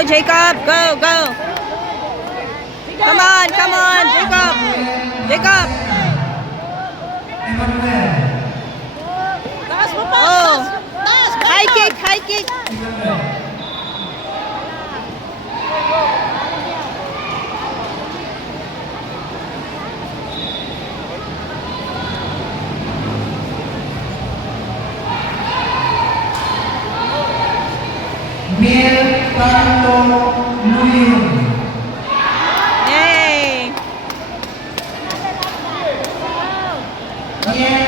Go, Jacob. Go, go. Come on, Jacob. Jacob. Oh. High kick, high kick. Mel Carlo Luyo. Yay.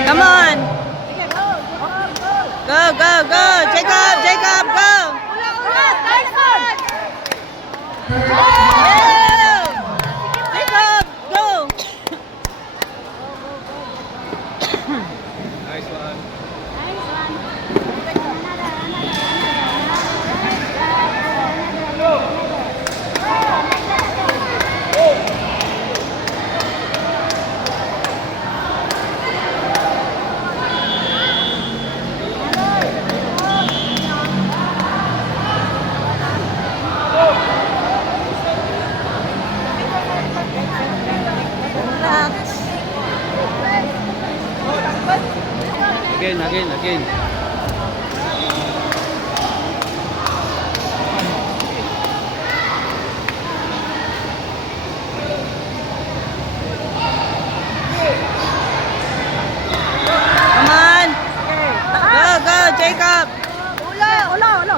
Come on. Go, go, go. Jacob, Jacob, go. Yeah. Jacob, go. Nice one. Again. Come on. Go, go, Jacob. Ulo.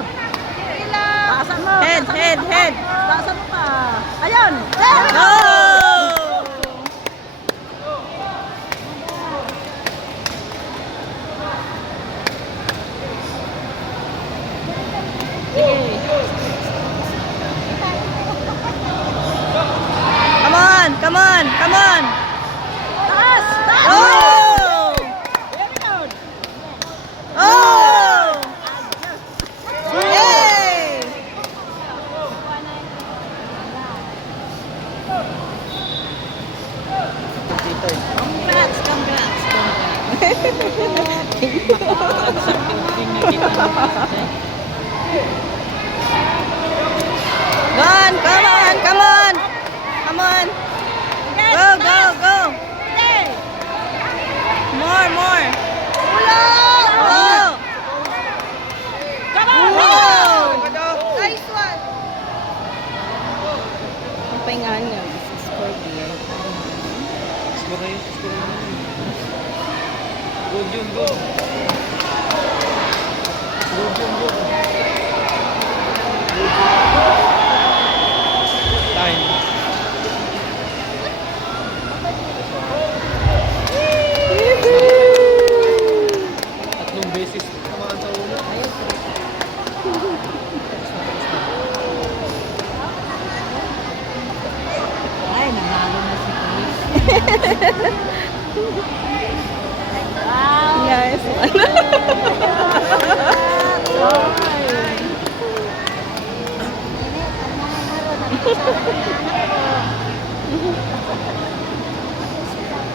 Taasan mo. Head. Taasan mo pa. Ayun. Go. Come on. Taas. Oh! Very good. Oh! Yay! Congrats. Come on. Go. More. Oh! Come on. Oh! Nice one. Ang pahingahan nga, this is for beer. Score. Good, Jun, go. Time. Tatlong beses tamaan sa ulo. Ay, nanalo na si Chris. Yes. Wow.